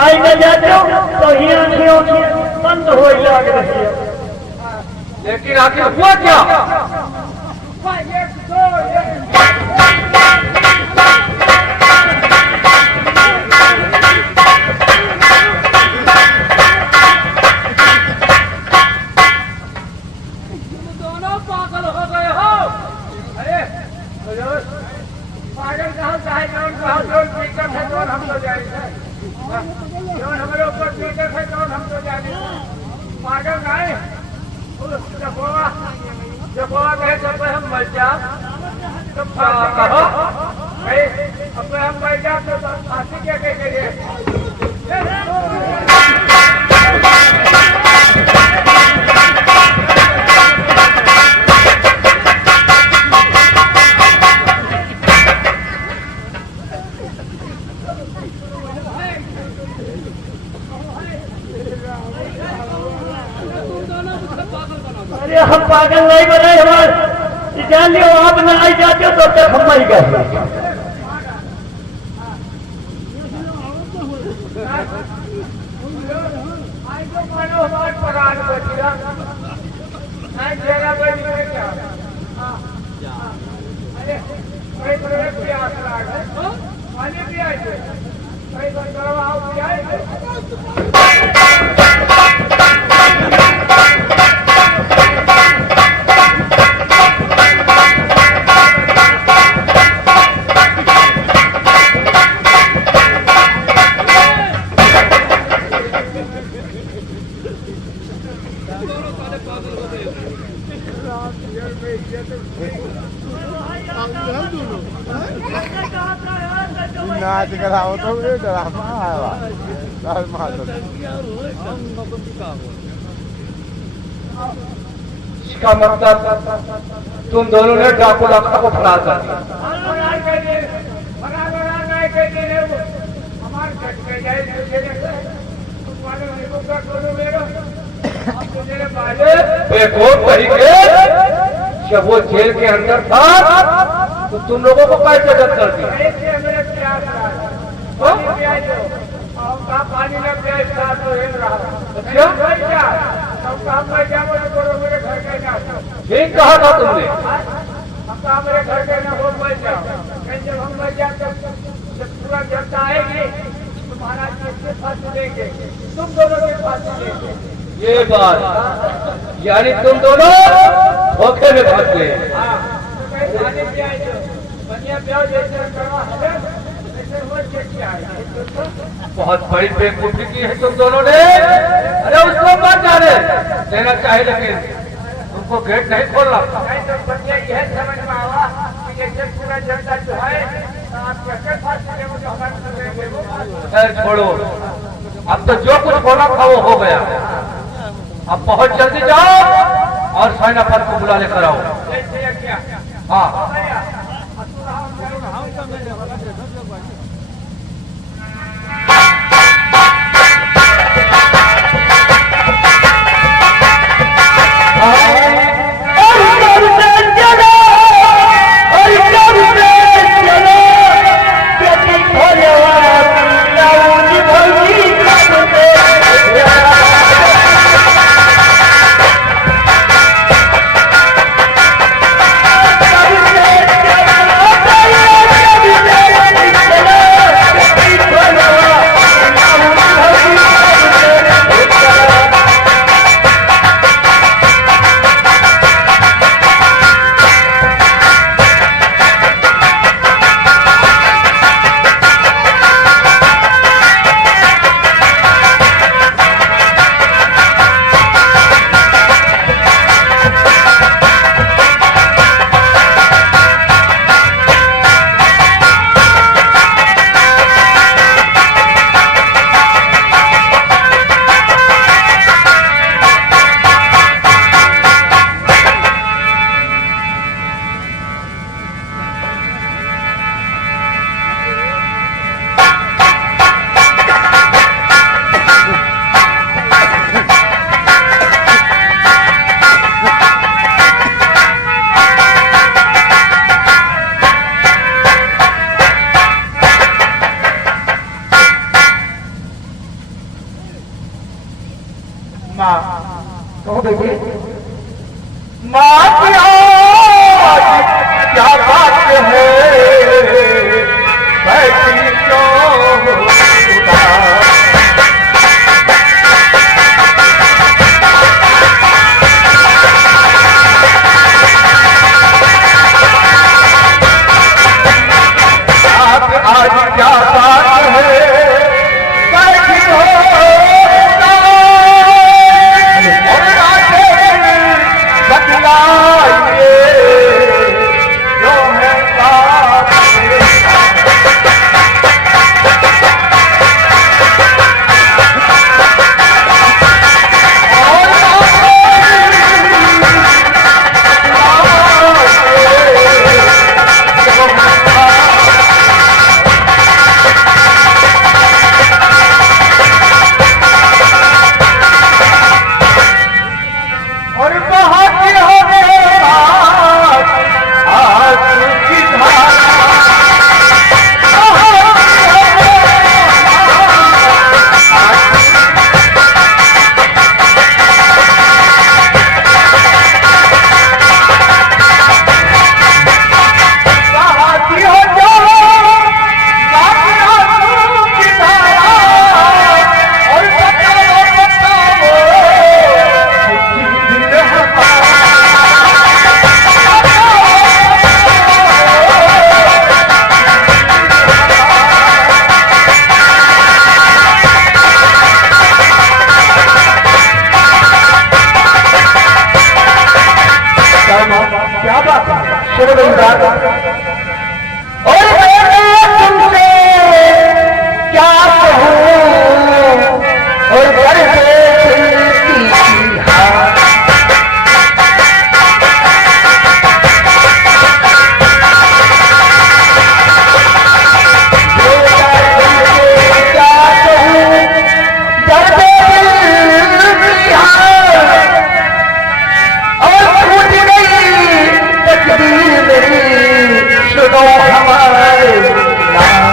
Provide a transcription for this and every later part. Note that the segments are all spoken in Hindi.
आई न जाते तो ही आंखें बंद हो लग रही है। लेकिन आखिर हुआ क्या? दोनों पागल हो गए हो। अरे पागल कहाँ चाहे कौन पीकर है कौन हम तो जाएंगे, कौन हमारे ऊपर पीकर है कौन हम तो जाएंगे। पागल नहीं, जब बोआ कहे जब हम मर जाओ तब कहो अब हम मर जाओ तो फांसी क्या करिए। अरे हम पागल नहीं बने हमारे जान लियो आप न आई जाते तो तक हम मर गए। नाच कराओ तो ये ड्रामा आया इसका मतलब तुम दोनों ने ड्राकुला को फरार कर दिया। बेखौफ तरीके जब वो जेल के अंदर था तो तुम लोगों को कैसे जब्त कर दिया? पानी लग गया ठीक कहा था तुमने। मेरे घर के ना हो मर जाओ, जब हम मर जाए जब पूरा जनता आएगी तुम्हारा फांसी देंगे, तुम दोनों के फांसी देंगे। ये बात यानी तुम दोनों धोखे में फंस गए। बहुत बड़ी बेवकूफी की है तुम दोनों ने। अरे उसको मत जाने देना चाहिए लेकिन तुमको गेट नहीं खोलना। यह समझ में आवा कि जैसे पूरा जनता जो है आप कैसे फांसी देंगे जो हमारे छोड़ो, अब तो जो कुछ होना था वो हो गया। अब बहुत जल्दी जाओ और सेनापति को बुला लेकर आओ। हाँ माँ कहो बेटे। माँ क्या क्या बात है, बैठी क्यों उदास। आज क्या बात है, बैठी हो और राजे बतलाइए क्यों है बात। और बहाती हो गए आंसू की धारा। बहाती हो जाओ आंसू की धारा। और बताओ दिल हमारा। क्या बात है शुभदार। और मैं तुमसे क्या कहूँ, और घर में दिल की हार। क्या कहूँ, घर में दिल की हार। और टूट गई तकदीर मेरी, सुनो हमारे नाम।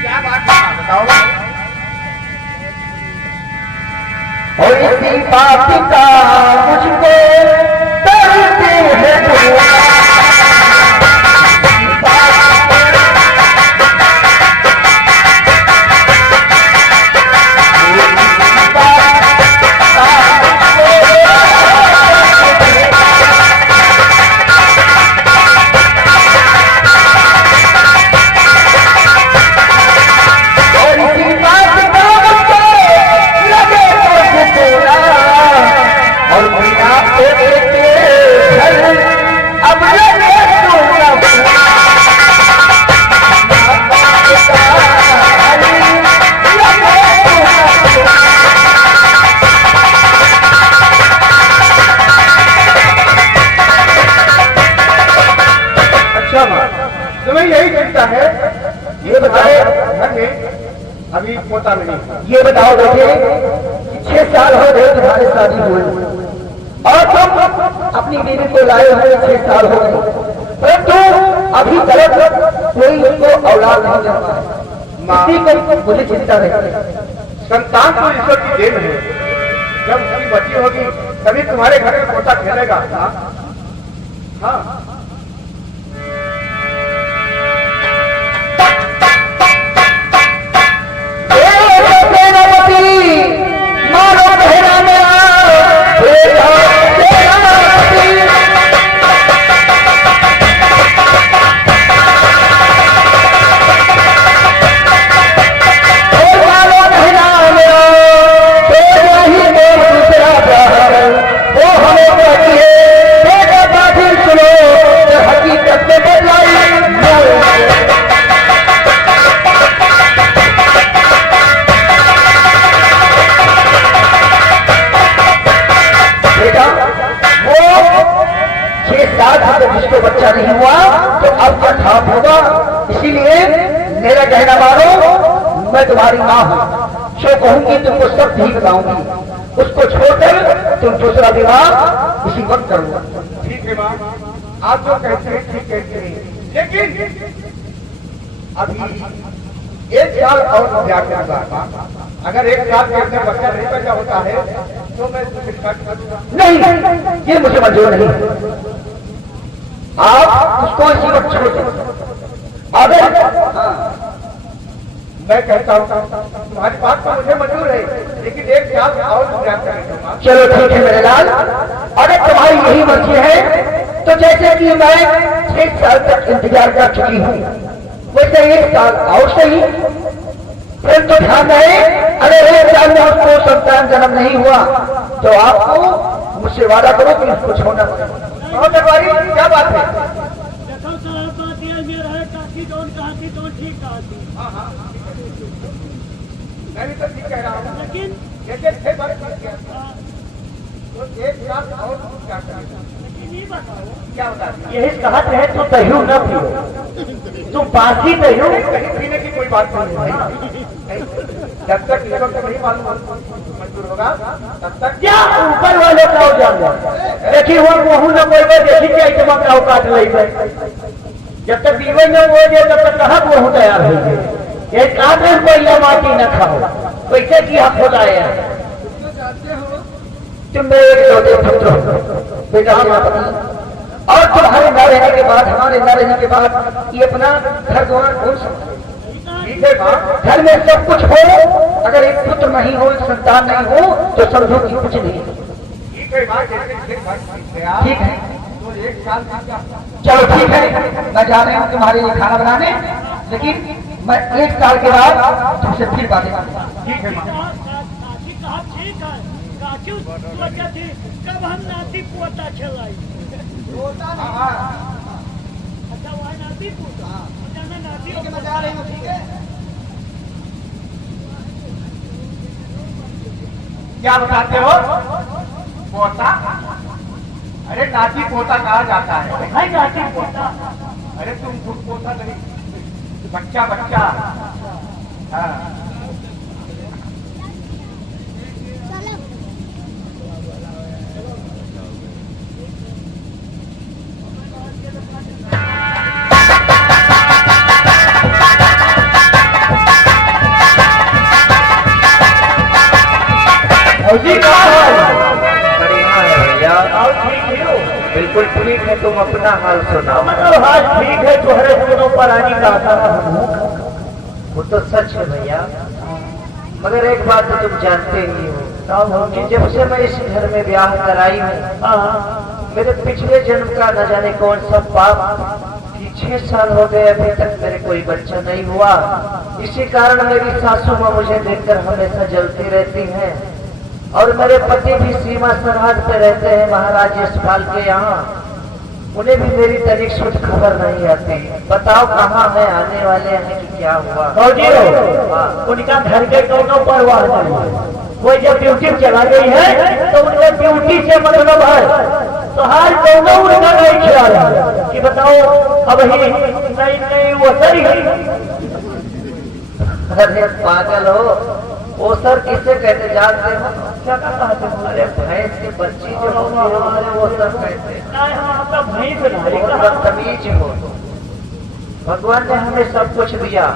क्या बात है बताओ। और इसी बात का मुझको दर्द है दुआ। और इसी बात का मुझको लगे तो बोला। और बिना तेरे के घर अब लगे तो न अच्छा माँ तुम्हें यही चिंता है। ये बताओ, घर में अभी पोता नहीं। ये बताओ बेटे, 6 साल हो गए तुम्हारी शादी हुए और तुम अपनी बीवी को लाए हुए 6 साल हो गए, परंतु अभी तक कोई उसको औलाद नहीं मिल पाया। इसी को मुझे चिंता रहती है। संतान तो ईश्वर की देन है। जब उसकी बच्ची होगी तभी तुम्हारे घर में पोता खेलेगा। हाँ मारो बहरा मेरा बेटा जिसको बच्चा नहीं हुआ तो अब क्या ठाप होगा। इसीलिए मेरा कहना मानो, मैं तुम्हारी माँ हूँ, जो कहूंगी तुमको सब ठीक बताऊंगी। उसको छोड़कर तुम दूसरा विवाह इसी वक्त करूंगा। ठीक है माँ। आप जो कहते हैं ठीक कहते हैं, लेकिन अभी 1 साल और इंतजार करूंगा। अगर 1 साल के अंदर बच्चा नहीं पैदा होता है तो मैं नहीं, ये मुझे मंजूर नहीं। आप उसको इसी वक्त छोड़ दें। अगर मैं कहता हूँ तुम्हारी बात तो मुझे मंजूर है, लेकिन 1 साल और इंतजार करेंगे। चलो ठीक है मेरे लाल, अगर तुम्हारी यही मर्जी है तो जैसे कि मैं 6 साल तक इंतजार कर चुकी हूँ, वैसे 1 साल और सही। फिर तो ध्यान रहे, अगर 1 साल में उसको संतान जन्म नहीं हुआ तो आपको मुझसे वादा करो कि उसको छोड़ना पड़ेगा। क्या बात है? देखो साहब बात ये मेरा है, काकी दोन कहा थी तो ठीक कहा थी, मैं भी तो ठीक कह रहा हूँ, लेकिन जैसे 6 बार कर दिया तो 1 साल और क्या करेगा? लेकिन ये बताओ, क्या होता है? यही कहत है तू दही न पियो, तू बाकी दही कहीं पीने की कोई बात नहीं है। जब तक इस वक्त नहीं मालूम मंजूर होगा तब तक क्या ऊपर वाले का हो जाएगा। देखी वो मुँह न बोलबे, देखी क्या इतना काव काट लेबे। जब तक पीवे न हो जाए तब तक कहाँ मुँह तैयार हो गए। ये काटे कोयला माटी न खाओ, वैसे की आप होता है। तुम मेरे एक लौटे पुत्र हो, बेटा मेरा पति, और तुम्हारे न रहने के बाद, हमारे न रहने के बाद ये अपना घर द्वार कौन सा? ठीक है माँ, घर में सब कुछ हो, अगर एक पुत्र नहीं हो, एक संतान नहीं हो तो समझो कि कुछ नहीं। ठीक है माँ, जैसे ठीक है ठीक है, तो 1 साल का चलो ठीक है, मैं जा रही हूँ तुम्हारे लिए खाना बनाने, लेकिन मैं 1 साल के बाद तुमसे फिर बातें करूंगा। ठीक है माँ। काकी कहा ठीक है, काकी सोचा थी कब हम नाती पोता खिलाई। हाँ, अच्छा वहाँ नाती पोता, अच्छा मैं नाती मैं जा रही हूँ, ठीक है। क्या बताते हो? पोता? अरे नाती पोता कहा जाता है। है नाती पोता। अरे तुम खुद पोता नहीं, बच्चा बच्चा। हाँ। जी कहाँ है? बढ़िया है भैया, और ठीक हो? बिल्कुल ठीक है। तुम अपना हाल सुनाओ। मतलब हाल ठीक है, तुम्हारे दोनों प्राणी का आता वो तो सच है भैया, मगर एक बात तो तुम जानते ही हो कि जब से मैं इस घर में ब्याह कराई हूँ, मेरे पिछले जन्म का न जाने कौन सा पाप कि 6 साल हो गए अभी तक मेरे कोई बच्चा नहीं हुआ। इसी कारण मेरी सासू माँ मुझे देखकर हमेशा जलती रहती हैं, और मेरे पति भी सीमा सरहद पे रहते हैं महाराज यशपाल के यहाँ। उन्हें भी मेरी तनिक कुछ खबर नहीं आती। बताओ कहाँ है, आने वाले हैं कि क्या हुआ? उनका घर के दोनों परवाह नहीं, वो जब ड्यूटी चला गई है तो उनके ड्यूटी से मतलब है तो हर दोनों उनका नहीं ख्याल है कि बताओ अब ही नहीं वो सही है। अरे पागल हो, वो सर किसे कहते जानते हो? क्या कहता है? अरे भैंस की बच्ची जो होती है उन्हें वो सर कहते हैं। बहुत बदतमीज हो। भगवान ने हमें सब कुछ दिया,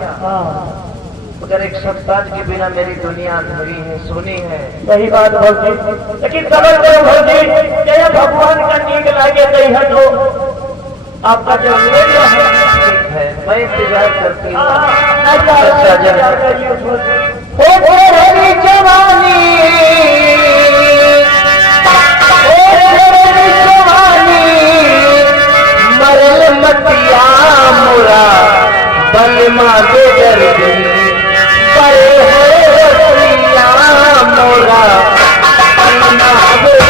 मगर एक संतान के बिना मेरी दुनिया अधूरी है, सुनी है। सही बात भौजी, लेकिन समझ करो भौजी, जय भगवान का नीक लागे गई है तो आपका जो ठीक है, मैं इंतजार करती हूँ। अच्छा ओ तेरी जवानी, ओ तेरी जवानी, मरल मतिया मोरा बलमा दे दर्द परे हो रसिया मोरा बलमा दे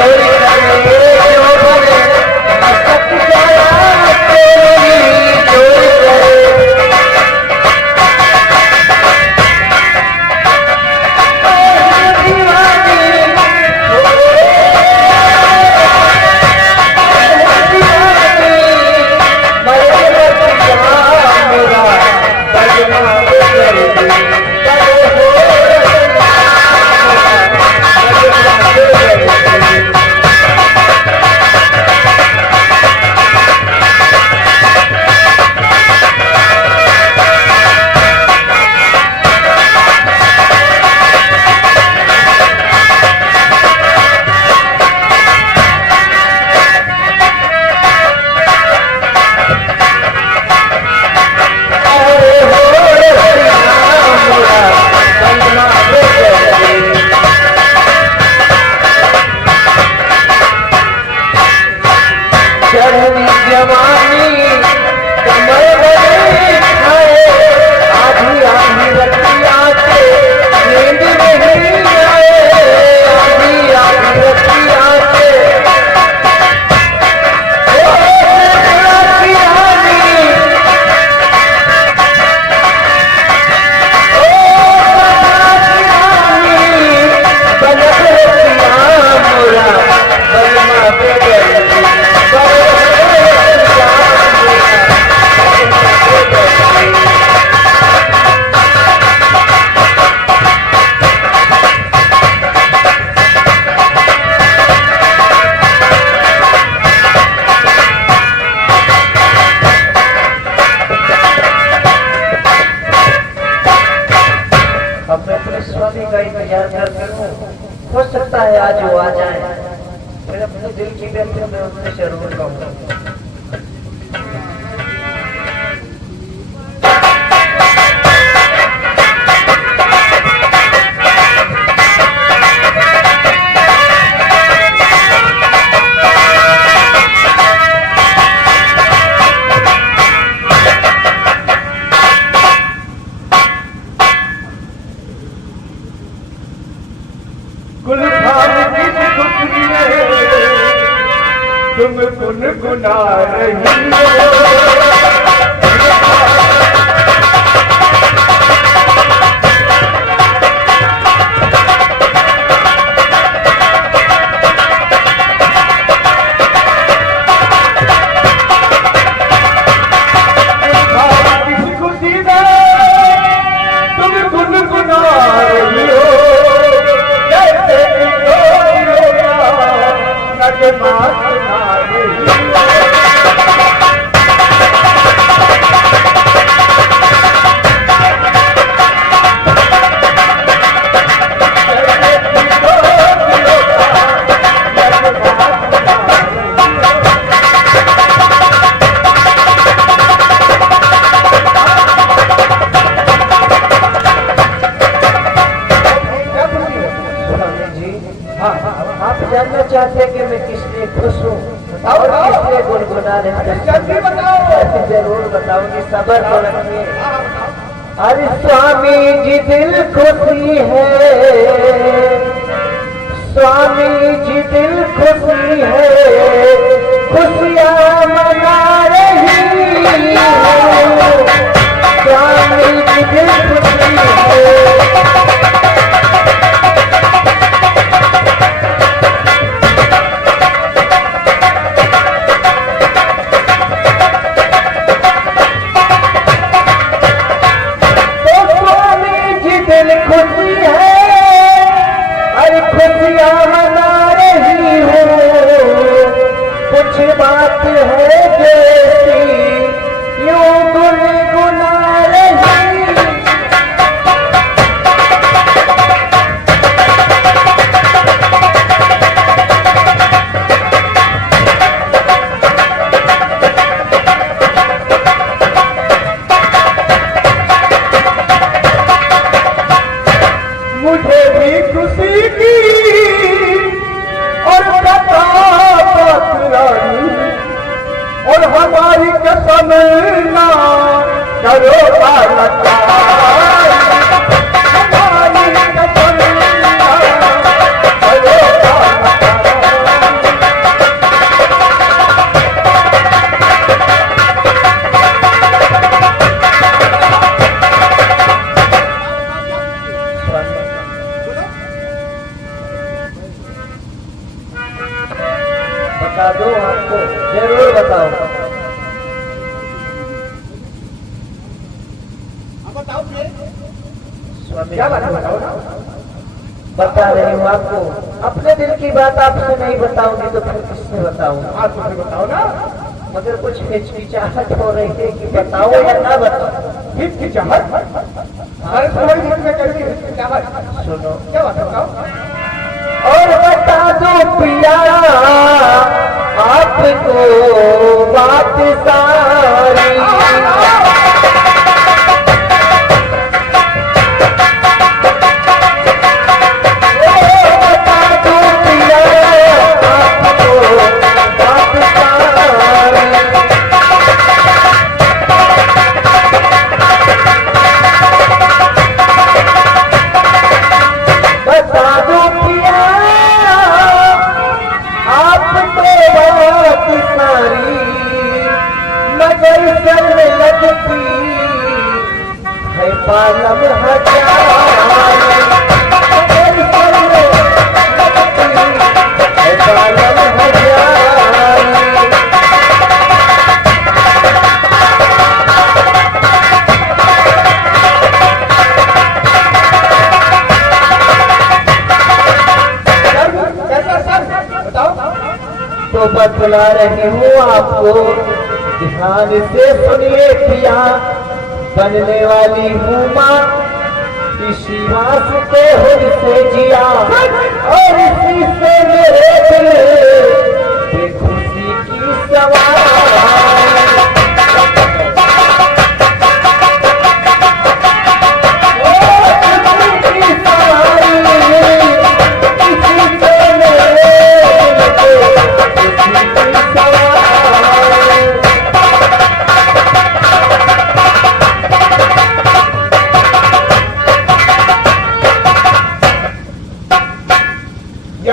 चोरी करे जो भले मस्तक जाया तेरी चोरी करे हो सकता है आज वो आ जाए, फिर अपने दिल की व्यथा में उनसे जरूर कहूँगा। तुम गुनगुना रही हो जानना चाहते कि मैं किस लिए खुश हूँ और किस लिए गुनगुना रही हूँ? जरूर बताऊंगी, सबर तो रखिए। अरे स्वामी जी दिल खुशी है, स्वामी जी दिल खुशी है, खुशियाँ मना रही हूँ। स्वामी जी दिल खुशी है, बात है जैसी यूं गुनगुना रही। मुझे भी खुशी की और और हमारी कसम ना करो लगता, हमारी कसम ना करो लगता। बता दो आपको, जरूर बताओ। बताओ स्वामी क्या बात है, बताओ ना। बता रही हूँ आपको, अपने दिल की बात आपसे नहीं बताऊंगी तो फिर किससे बताऊंगा? हाँ तुम बताओ ना। मगर कुछ हिचकिचाहट हो रही है कि बताओ या ना बताओ। हिचकिचाहट? अरे तुम्हारी दिल में कभी हिचकिचाहट? सुनो, क्या बात है, बताओ। और बता दो पिया आपको बात सारी। पालम तो बतला रही हूँ आपको, ध्यान से सुनिए पिया। बनने वाली हूँ माँ, इसी वास्ते से जिया, और इसी से मेरे दिल पे खुशी की सवार।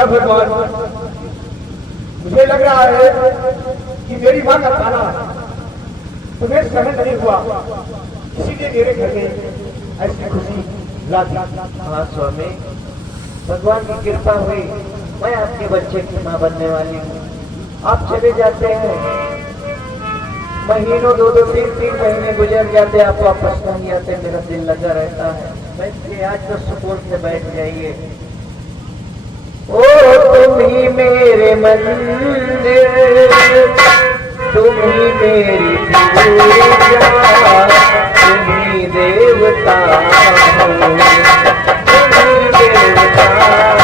भगवान, मुझे लग रहा है कि मेरी मां का खाना तुम्हें सहन नहीं हुआ, इसीलिए मेरे घर में ऐसी खुशी ला दी। हाँ स्वामी, भगवान की कृपा हुई, मैं आपके बच्चे की माँ बनने वाली हूँ। आप चले जाते हैं, महीनों 2-3 महीने गुजर जाते, आप वापस नहीं आते, मेरा दिल लगा रहता है। मैं आज तो सुकून से बैठ जाइए। ओ तुम ही मेरे मंदिर, तुम ही मेरी पूजा, तुम ही देवता हो, तुम ही देवता हो।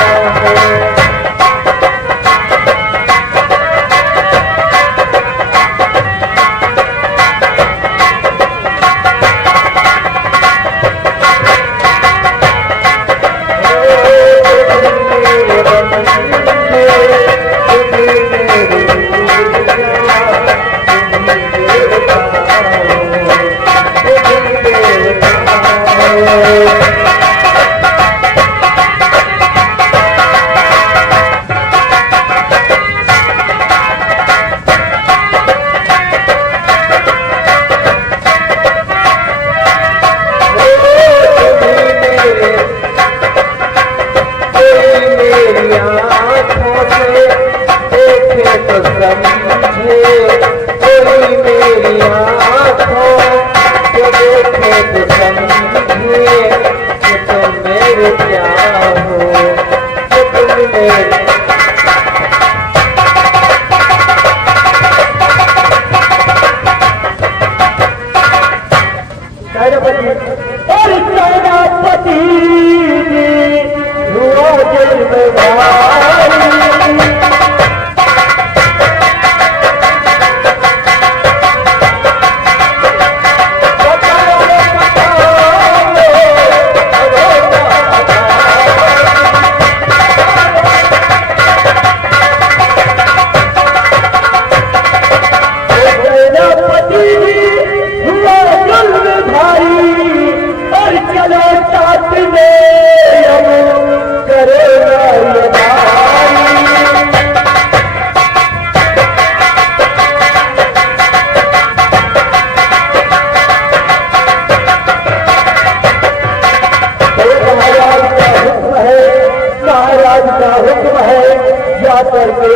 जा करके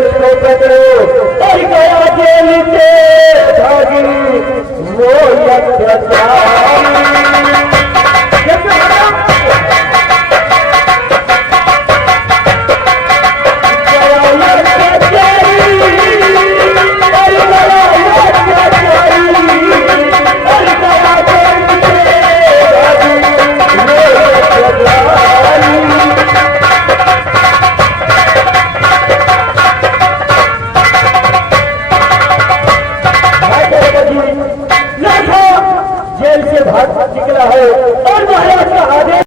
उसको पकड़ो और गया जेल से भागी वो अत्याचारी। जेल से भाग निकला है और महाराज का आदेश